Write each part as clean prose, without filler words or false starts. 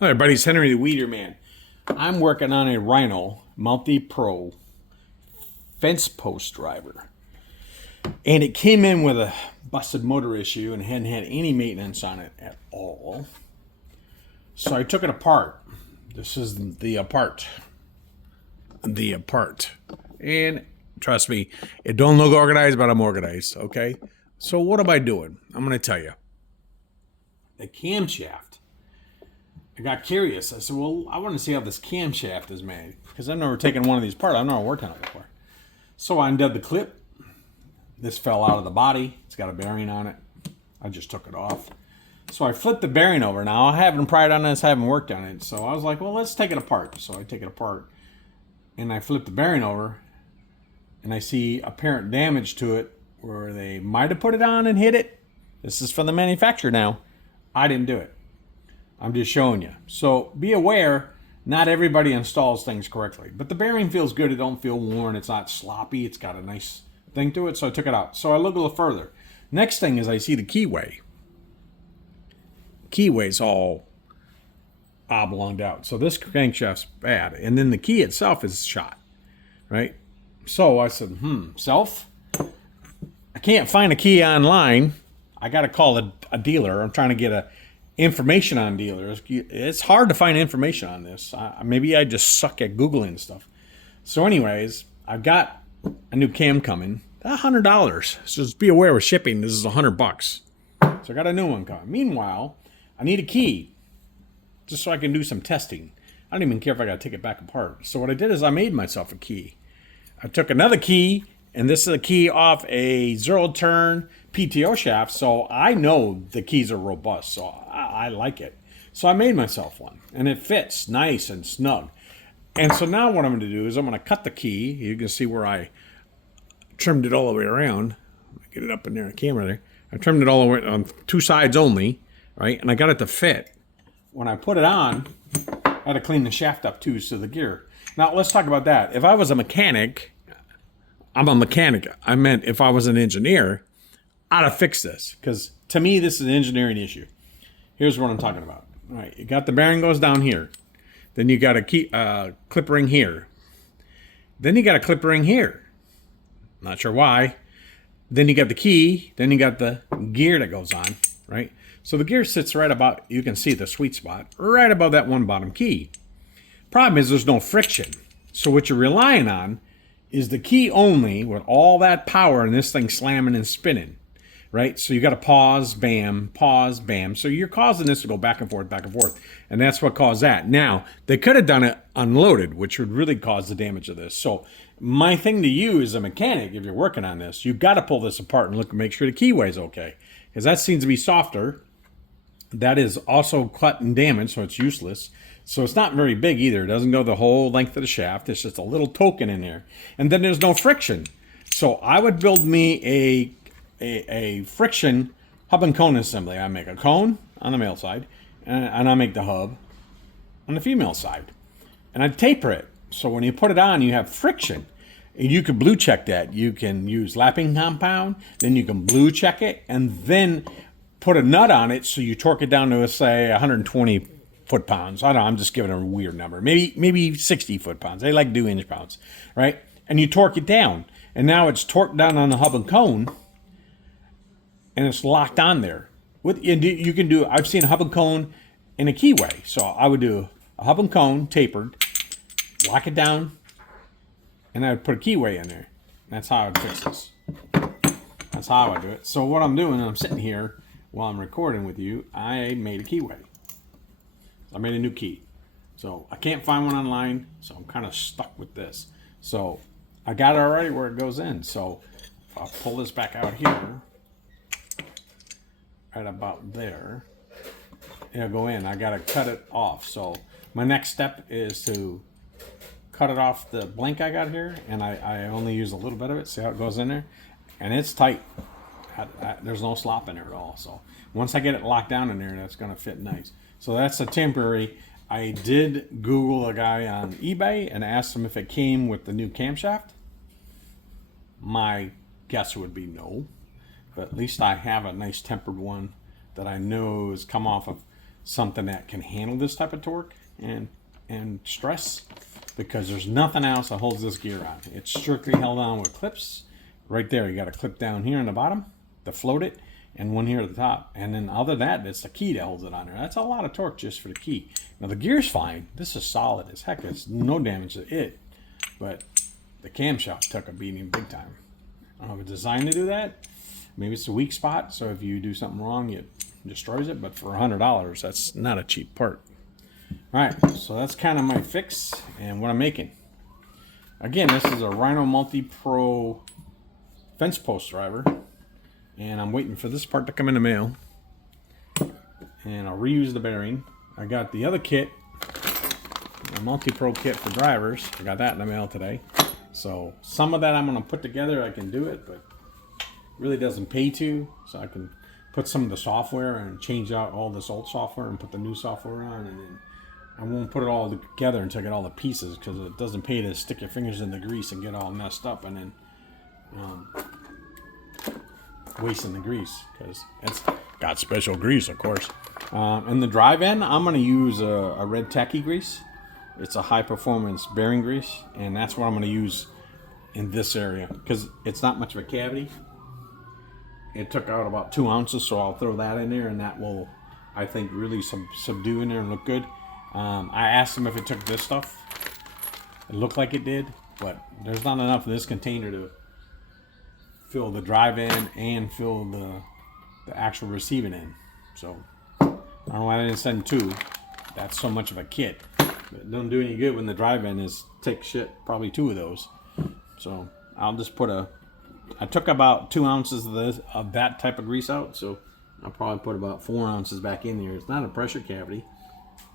Hi, everybody. It's Henry the Weeder Man. I'm working on a Rhino Multi Pro fence post driver. And it came in with a busted motor issue and hadn't had any maintenance on it at all. So I took it apart. This is the apart. And trust me, it don't look organized, but I'm organized, okay? So what am I doing? I'm going to tell you. The camshaft. I got curious. I said, well, I want to see how this camshaft is made because I've never taken one of these apart. I've never worked on it before. So I undid the clip. This fell out of the body. It's got a bearing on it. I just took it off. So I flipped the bearing over. Now, I haven't pried on this. I haven't worked on it. So I was like, well, let's take it apart. So I take it apart. And I flip the bearing over. And I see apparent damage to it where they might have put it on and hit it. This is from the manufacturer now. I didn't do it. I'm just showing you. So be aware, not everybody installs things correctly. But the bearing feels good. It don't feel worn. It's not sloppy. It's got a nice thing to it. So I took it out. So I look a little further. Next thing is I see the keyway. Keyway's all oblonged out. So this crankshaft's bad. And then the key itself is shot. Right? So I said, self? I can't find a key online. I got to call a dealer. I'm trying to get information on dealers. It's hard to find information on this. Maybe I just suck at Googling stuff. So anyways, I've got a new cam coming. $100. So just be aware with shipping, this is $100. So I got a new one coming. Meanwhile, I need a key just so I can do some testing. I don't even care if I got to take it back apart. So what I did is I made myself a key. I took another key, and this is a key off a zero-turn PTO shaft, so I know the keys are robust, so I like it. So I made myself one, and it fits nice and snug. And so now what I'm going to do is I'm going to cut the key. You can see where I trimmed it all the way around. Get it up in there on camera there. I trimmed it all the way on two sides only, right? And I got it to fit. When I put it on, I had to clean the shaft up too, so the gear. Now let's talk about that. If I was a mechanic, I'm a mechanic. I meant if I was an engineer, I'd have fixed this because to me, this is an engineering issue. Here's what I'm talking about. All right, you got the bearing goes down here. Then you got a clip ring here. Then you got a clip ring here. Not sure why. Then you got the key. Then you got the gear that goes on, right? So the gear sits right about, you can see the sweet spot, right above that one bottom key. Problem is there's no friction. So what you're relying on is the key only with all that power and this thing slamming and spinning, right? So you got to pause, bam, pause, bam. So you're causing this to go back and forth, back and forth. And that's what caused that. Now, they could have done it unloaded, which would really cause the damage of this. So my thing to you as a mechanic, if you're working on this, you've got to pull this apart and look and make sure the keyway is okay. Because that seems to be softer. That is also cut and damaged, so it's useless. So it's not very big either. It doesn't go the whole length of the shaft. It's just a little token in there. And then there's no friction. So I would build me a friction hub and cone assembly. I make a cone on the male side, and I make the hub on the female side. And I taper it. So when you put it on, you have friction. And you can blue check that. You can use lapping compound. Then you can blue check it. And then put a nut on it so you torque it down to, say, 120 foot-pounds. I don't know, I'm just giving a weird number. Maybe 60 foot-pounds. They like to do inch-pounds, right? And you torque it down. And now it's torqued down on the hub and cone, and it's locked on there. You can do, I've seen a hub and cone in a keyway. So I would do a hub and cone tapered, lock it down, and I would put a keyway in there. That's how I would fix this. That's how I would do it. So what I'm doing, I'm sitting here while I'm recording with you, I made a keyway. I made a new key. So I can't find one online, so I'm kind of stuck with this. So I got it already where it goes in. So if I pull this back out here, right about there, it'll go in. I got to cut it off. So my next step is to cut it off the blank I got here, and I only use a little bit of it. See how it goes in there? And it's tight. There's no slop in there at all. So once I get it locked down in there, that's going to fit nice. So that's a temporary. I did Google a guy on eBay and asked him if it came with the new camshaft. My guess would be no. But at least I have a nice tempered one that I know has come off of something that can handle this type of torque and stress, because there's nothing else that holds this gear on. It's strictly held on with clips. Right there, you got a clip down here on the bottom to float it, and one here at the top. And then other than that, it's the key that holds it on there. That's a lot of torque just for the key. Now the gear's fine. This is solid as heck. There's no damage to it. But the camshaft took a beating big time. I don't have a design to do that. Maybe it's a weak spot, so if you do something wrong, it destroys it. But for $100, that's not a cheap part. All right, so that's kind of my fix and what I'm making. Again, this is a Rhino Multi Pro fence post driver, and I'm waiting for this part to come in the mail, and I'll reuse the bearing. I got the other kit, a Multi Pro kit for drivers. I got that in the mail today, so some of that I'm going to put together. I can do it, but it really doesn't pay to, so I can put some of the software and change out all this old software and put the new software on, and then I won't put it all together until I get all the pieces, because it doesn't pay to stick your fingers in the grease and get all messed up and then wasting the grease, because it's got special grease, of course. And the drive end, I'm going to use a red tacky grease. It's a high performance bearing grease, and that's what I'm going to use in this area, because it's not much of a cavity. It took out about 2 ounces, so I'll throw that in there, and that will, I think, really subdue in there and look good. I asked them if it took this stuff. It looked like it did, but there's not enough in this container to fill the drive end and fill the actual receiving end. So I don't know why I didn't send 2. That's so much of a kit. It don't do any good when the drive end is take shit, probably 2 of those. So I'll just put I took about 2 ounces of that type of grease out, so I'll probably put about 4 ounces back in there. It's not a pressure cavity.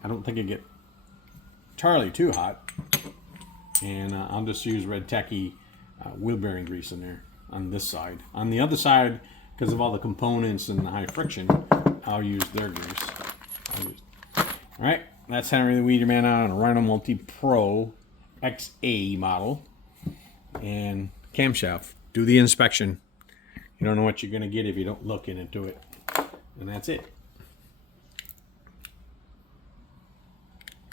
I don't think it get entirely too hot, and I'll just use red tacky wheel bearing grease in there on this side. On the other side, because of all the components and the high friction, I'll use their grease. All right, that's Henry the Weeder Man out on a Rhino Multi Pro XA model, and camshaft. Do the inspection. You don't know what you're going to get if you don't look into it, and that's it.